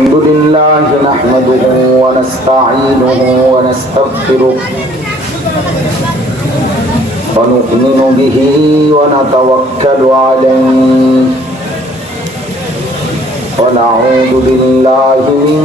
الحمد لله نحمده ونستعينه ونستغفره ونؤمن به ونتوكل عليه ونعوذ بالله من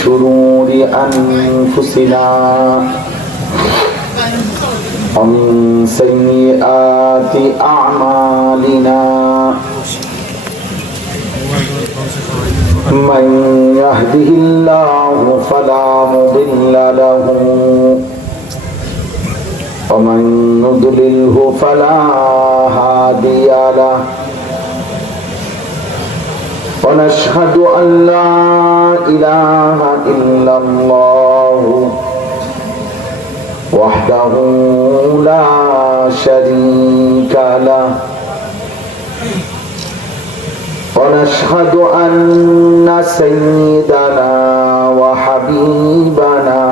شرور أنفسنا ومن سيئات أعمالنا من يهده الله فلا مضل له ومن يضلله فلا هادي له ونشهد أن لا إله إلا الله وحده لا شريك له ونشهد أن سيدنا وحبيبنا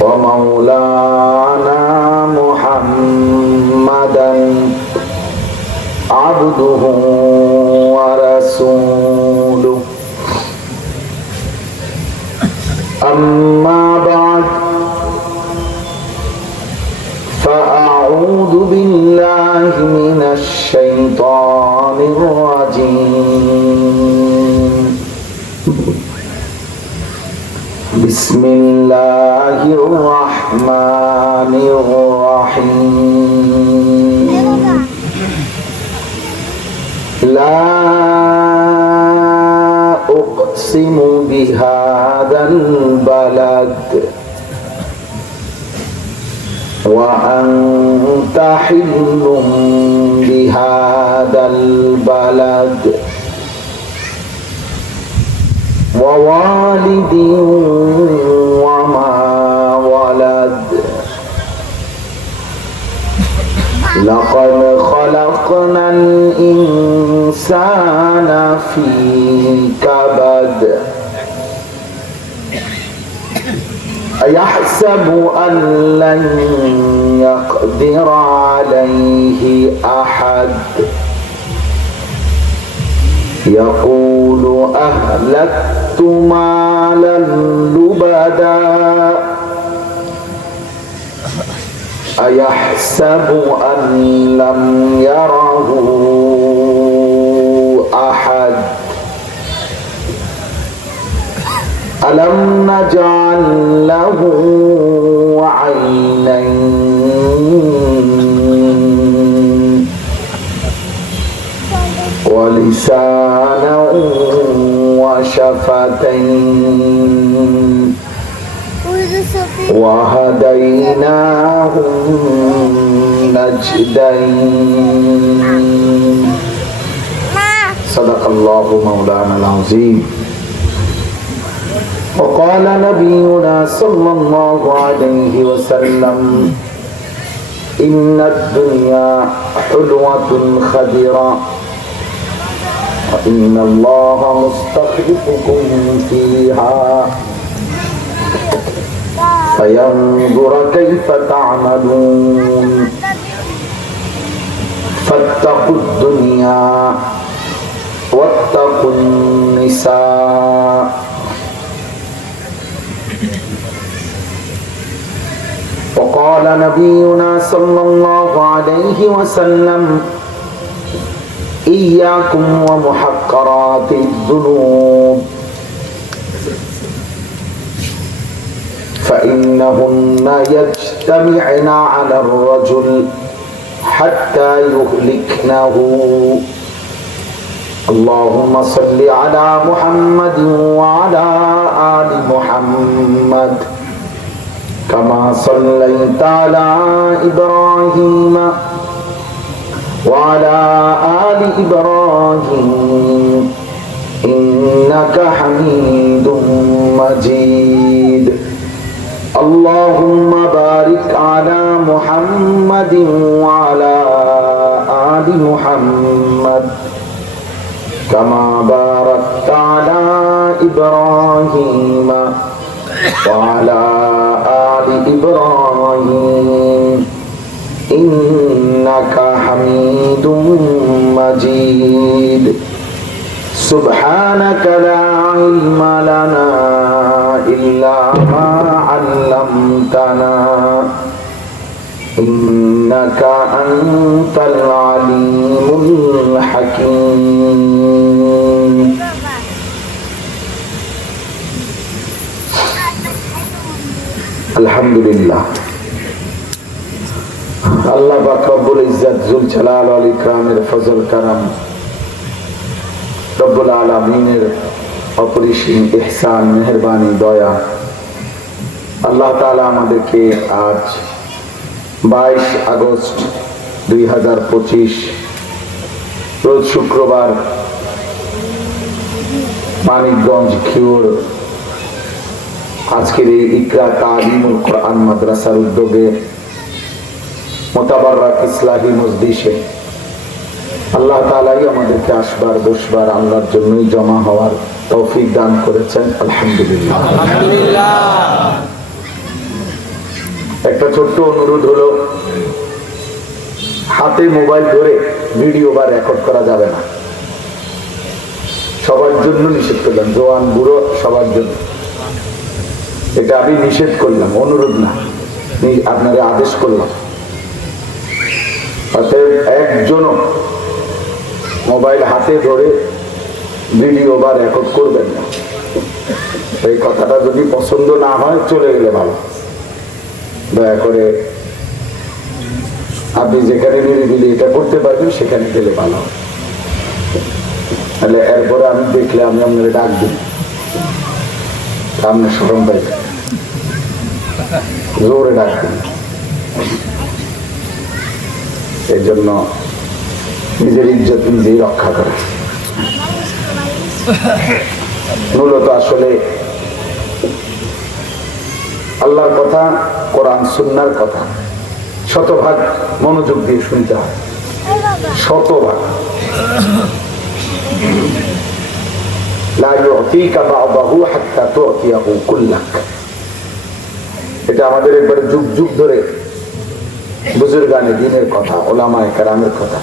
ومولانا محمدا عبده ورسوله أما بعد فأعوذ بالله من الشيطان الرجيم بسم الله الرحمن الرحيم لا أقسم بهذا البلد وأنت حل بهذا البلد ووالد وما ولد لقد خلقنا الإنسان في كبد أيحسب أن لن يقدر عليه أحد يقول أهلكت مالا لبدا أيحسب أن لم يره أحد ألم نجعل له عينين ولسانا وشفتين وهديناه النجدين صدق الله مولانا العظيم وقال نبينا صلى الله عليه وسلم إن الدنيا حلوة خضرة وإن الله مستخلفكم فيها فينظر كيف تعملون فاتقوا الدنيا واتقوا النساء وقال نبينا صلى الله عليه وسلم إياكم ومحقرات الذنوب فإنهن يجتمعن على الرجل حتى يهلكنه اللهم صل على محمد وعلى آل محمد كما صليت على إبراهيم وعلى آل إبراهيم إنك حميد مجيد اللهم بارك على محمد وعلى آل محمد كما باركت على إبراهيم وعلى آل إبراهيم إنك حميد مجيد سبحانك لا علم لنا إلا ما علمتنا إنك أنت العليم الحكيم الحمد لله আল্লাহ পাক রব্বুল ইজ্জত জুল জালাল ওয়াল ইকরামের ফজল কারাম রব্বুল আলামিনের অপরিসীম ইহসান মেহেরবানি দয়া আল্লাহ তাআলা আমাদেরকে আজ 22 আগস্ট 2025 রোজ শুক্রবার মানিকগঞ্জ খিওর আজকের এই ইকরা তালিমুল কোরআন মাদ্রাসার উদ্যোগে মোতাবাররাক ইসলাহি মজলিসে আল্লাহ তাআলাই আমাদেরকে আসবার বসবার আল্লাহর জন্যই জমা হওয়ার তৌফিক দান করেছেন আলহামদুলিল্লাহ। একটা ছোট্ট অনুরোধ হলো, হাতে মোবাইল ধরে ভিডিও বা রেকর্ড করা যাবে না। সবার জন্য নিষেধ করলাম, জওয়ান বুড়ো সবার জন্য। এটা আমি নিষেধ করলাম, অনুরোধ না, আপনারা আদেশ করলাম। অতএব একজনও মোবাইল হাতে ধরে ভিডিও বা রেকর্ড করবেন না। এই কথাটা যদি পছন্দ না হয় চলে গেলে ভালো। দয়া করে আপনি যেখানে নিরিবিলি এটা করতে পারবেন সেখানে গেলে ভালো। তাহলে এরপরে আমি দেখলে আমি আপনার ডাক দিই, আপনার শরম পাই, জোরে ডাক দিন। এই জন্য নিজের ইজ্জত নিজেই রক্ষা করে। মূলত আসলে আল্লাহর কথা, কোরআন সুন্নাহর কথা শতভাগ মনোযোগ দিয়ে শুনতে হয়, শতভাগ। লা ইউতিকা বা'দাহু হাত্তা তু'তিয়াহু কুল্লাক। এটা আমাদের একবারে যুগ যুগ ধরে বুজুর্গানে দ্বীনের কথা, ওলামায়ে কেরামের কথা,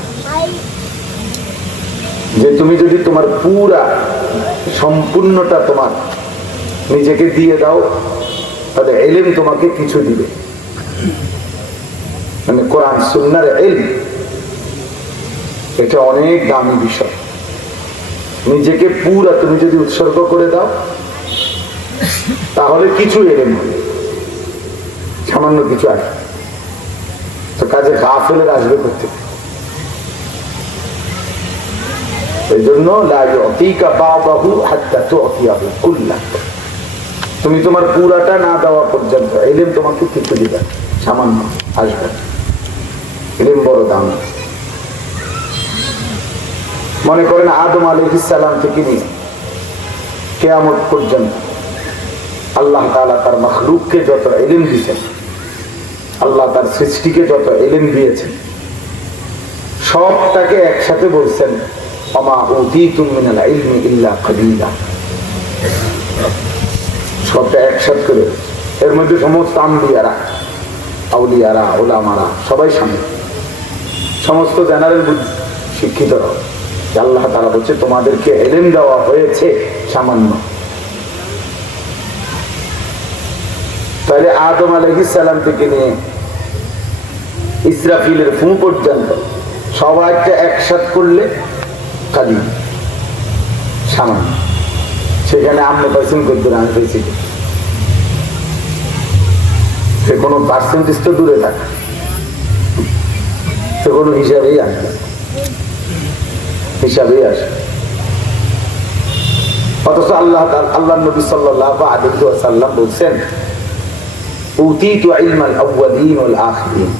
যে তুমি যদি তোমার পুরা সম্পূর্ণটা তোমার নিজেকে দিয়ে দাও তাহলে ইলম তোমাকে কিছু দিবে। মানে কোরআন সুন্নাহর ইলম এটা অনেক দামি বিষয়। নিজেকে পুরা তুমি যদি উৎসর্গ করে দাও তাহলে কিছু ইলম হবে, সামান্য কিছু আসবে। তো কাজে গাফেলের আসবে করতে। এই জন্য তুমি তোমার পুরাটা না দেওয়া পর্যন্ত ইলম তোমাকে কিছু দিবে, সামান্য আসবে। ইলম বড় দাম। মনে করেন আদম আলাইহিস সালাম থেকে নিয়ে কিয়ামত পর্যন্ত আল্লাহ তাআলা তার মাখলুককে যত ইলম দিয়েছেন, আল্লাহ তার সৃষ্টিকে যত ইলম দিয়েছেন, সবটাকে একসাথে বলছেন ওমা উতীতুম মিনাল ইলমি ইল্লা কালিলা। সবটা একসাথে করে, এর মধ্যে সমস্ত আম্বিয়ারা, আউলিয়ারা, ওলামারা সবাই সামিল, সমস্ত জেনারেল শিক্ষিতরা। আল্লাহ তাআলা বলছে তোমাদেরকে ইলম দেওয়া হয়েছে সামান্য। তাহলে আদম আলাইহিস সালাম থেকে নিয়ে ইসরাফিলের ফু পর্যন্ত সবাইকে একসাথে করলে খালি সামান্য। সেখানে আপনি পাইছেন করতে, আমি পেয়েছি, সে কোনো পার্সেন্টেজ তো দূরে থাকে, সে কোনো হিসাবেই আসবে, হিসাবেই আসে। অথচ আল্লাহ নবী সাল্লাল্লাহু আলাইহি ওয়াসাল্লাম বলছেন উতীতু ইলমাল আউয়ালিন ওয়াল আখিরিন।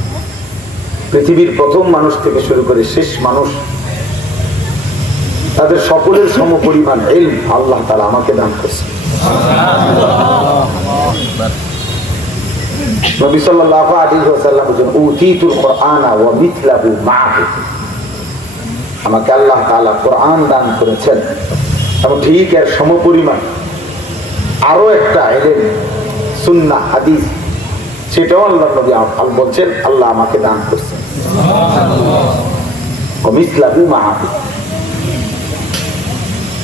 পৃথিবীর প্রথম মানুষ থেকে শুরু করে শেষ মানুষ, তাদের সকলের সমপরিমাণ ইলম আল্লাহ তাআলা আমাকে দান করেছেন। নবী সাল্লাল্লাহু আলাইহি ওয়াসাল্লাম বলেন উতীতুল কুরআনা ওয়া মিথলাহু মা'হু। আমাকে আল্লাহ তাআলা কোরআন দান করেছেন এবং ঠিক এর সমপরিমাণ আরো একটা ইলম, সুন্নাহ, হাদিস, সেটাও আল্লাহ নবী বলছেন আল্লাহ আমাকে দান করেছেন।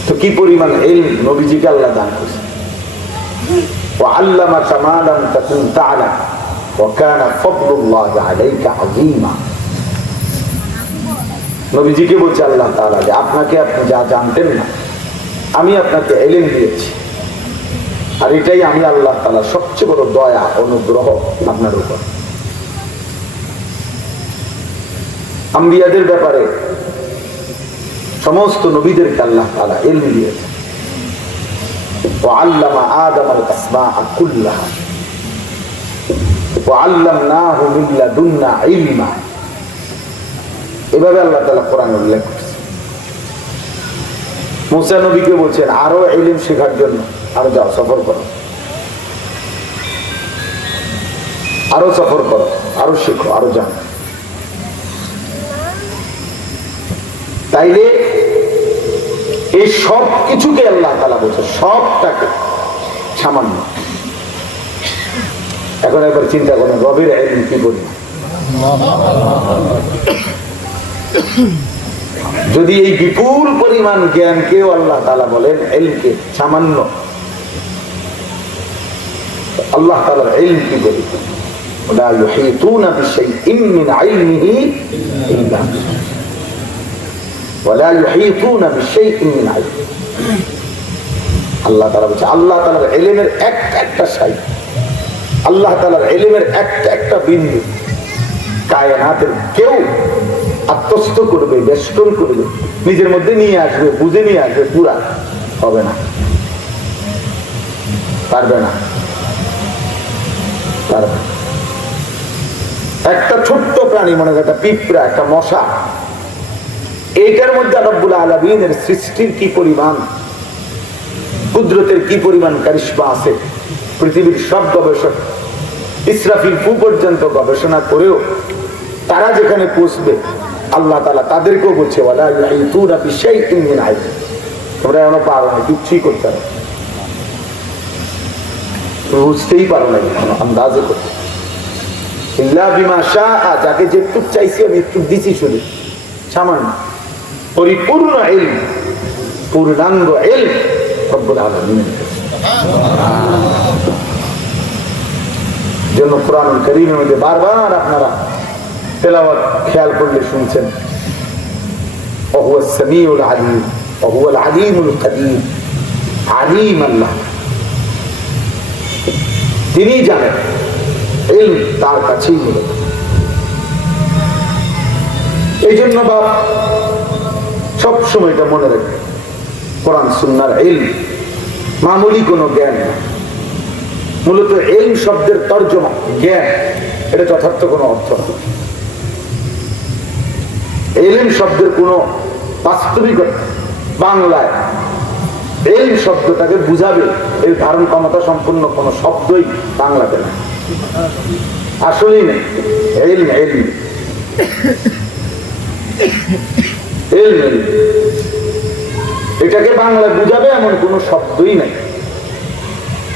তো কি পরিমাণ ইলম নবীজিকে আল্লাহ দান করেছে। وعلمك ما لم تكن تعلم وكان فضل الله عليك عظيما। নবীজিকে বলছে আল্লাহ তাআলা যে আপনাকে আপনি যা জানতেন না আমি আপনাকে ইলম দিয়েছি, আর এটাই আমি আল্লাহ তাআলা সবচেয়ে বড় দয়া অনুগ্রহ আপনার উপর। আম্বিয়াদের ব্যাপারে সমস্ত নবীদেরকে আল্লাহ তাআলা ইলম দিয়েছে। وعلم آدم الأسماء كلها وعلمناه من لدنا علما। এভাবে আল্লাহ তাআলা কোরআনে উল্লেখ করেছে। মুসা নবীকে বলছেন আরো ইলম শেখার জন্য আরো যাও সফর করো, আরো সফর করো, আরো শিখো, আরো জানো। তাইলে এই সব কিছুকে আল্লাহ তাআলা বলছে, সবটাকে সামান্য। এখন একবার চিন্তা করেন রবের ইলম কি বলি। যদি এই বিপুল পরিমাণ জ্ঞানকেও আল্লাহ তাআলা বলেন ইলমকে সামান্য, আল্লাহ তাআলার ইলম কি বলি। লা ইউহিতুনা বিশাইইন মিন ইলমিহি ইল্লা ওয়ালা ইউহিতুনা বিশাইইন মিন ইলমিহি। আল্লাহ তাআলা বলছে আল্লাহ তাআলার ইলমের একটা শাই, আল্লাহ তাআলার ইলমের একটা বিন্দু কায়নাতের কেউ আত্মস্থ করবে, বেষ্টন করবে, নিজের মধ্যে নিয়ে আসবে, বুঝে নিয়ে আসবে, পুরা হবে না, পারবে না, পারবে। একটা ছোট্ট প্রাণী মনে হয় একটা পিঁপড়া, একটা মশা, এইটার মধ্যে রব্বুল আলামিনের সৃষ্টির কি পরিমাণ, কুদরতের কি পরিমাণ কারিশমা আছে, পৃথিবীর সব গবেষক ইসরাফিল ফু পর্যন্ত গবেষণা করেও তারা যেখানে পৌঁছবে আল্লাহ তাআলা তাদেরকেও বলছে ওয়ালা ইউহিতুনা বিশাইইন মিন ইলমিহি। তোমরা এখনো পারো না, কিছুই করতে পারো, বুঝতেই পারো না, এখনো আন্দাজে করতে। ইল্লা বিমা শাআ, যাকে যেটুক চাইছি আমি একটু দিছি, শুধু সামান্য পরিপূর্ণ ইলম, পূর্ণাঙ্গ ইলম রব্বুল আলামিন। জন্য কোরআনুল কারীমের মধ্যে বারবার আপনারা তেলাওয়াত খেয়াল করলে শুনছেন ওহুয়াস সামিউল আলিম ওহুয়াল আলিমুল কাদির। আলিম আল্লাহ, তিনি জানেন, ইলম তার কাছেই মিলে। এই জন্য বাপ সবসময় এটা মনে রাখবে, কোরআন সুন্নাহর ইলম মামুলি কোনো জ্ঞান না। মূলত ইলম শব্দের তর্জমা জ্ঞান, এটা যথার্থ কোনো অর্থ না। ইলম শব্দের কোনো বাস্তবিকতা বাংলায় ইলম শব্দটাকে বুঝাবে এর ধারণ ক্ষমতা সম্পূর্ণ কোনো শব্দই বাংলাতে না, আসলেই নেই। ইলম ইলম ইলম এটাকে বাংলায় বুঝাবে এমন কোনো শব্দই নাই,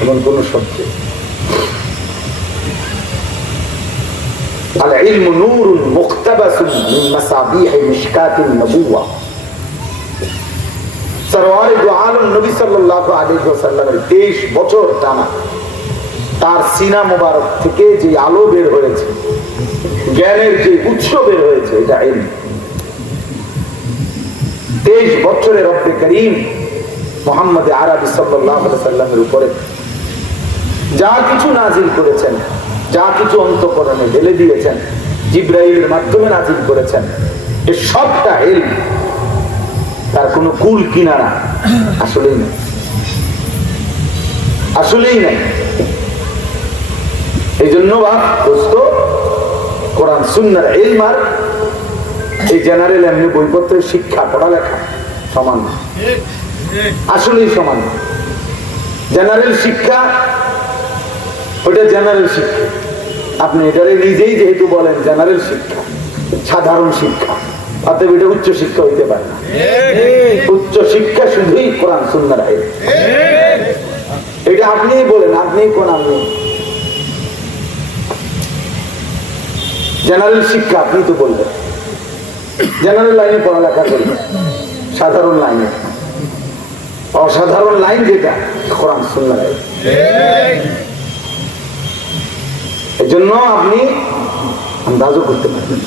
এমন কোনো শব্দ। العلم نور مقتبس من مصابيح مشكاة النبوة। সরওয়ার দু আলম নবী সাল্লাল্লাহু আলাইহি ওয়াসাল্লামের 23 বছর টানা তার সিনা মোবারক থেকে যে আলো বের হয়েছে, জ্ঞানের যে উৎস বের হয়েছে, এটা ইলম। 23 বছরে রব্বে করিম মুহাম্মদ আরবি সাল্লাল্লাহু আলাইহি ওয়াসাল্লামের উপরে যা কিছু নাজিল করেছেন, যা কিছু অন্তঃকরণে ঢেলে দিয়েছেন, জিবরাইলের মাধ্যমে নাজিল করেছেন, এই সবটা ইলম। তার কোনো কুল কিনারা আসলেই নেই, আসলেই নেই। এই জন্য দোস্ত কোরআন সুন্নাহর ইলম আর এই জেনারেল এমনি বইপত্রের শিক্ষা পড়ালেখা সমান, আসলেই সমান। জেনারেল শিক্ষা ওইটা জেনারেল শিক্ষা, আপনি এটারে নিজেই যেহেতু বলেন জেনারেল শিক্ষা, সাধারণ শিক্ষা, অতএব এটা উচ্চ শিক্ষা হইতে পারে না। উচ্চ শিক্ষা শুধুই কোরআন সুন্নাহর ইলম। এটা আপনিই বলেন, আপনিই কোন, আপনি জেনারেল শিক্ষা আপনি তো বলবেন, জেনারেল লাইনে পড়ালেখা করবেন, সাধারণ লাইনে অসাধারণ লাইন যেটা কোরআন সুন্নাহ। এই জন্য আপনি আন্দাজও করতে পারবেন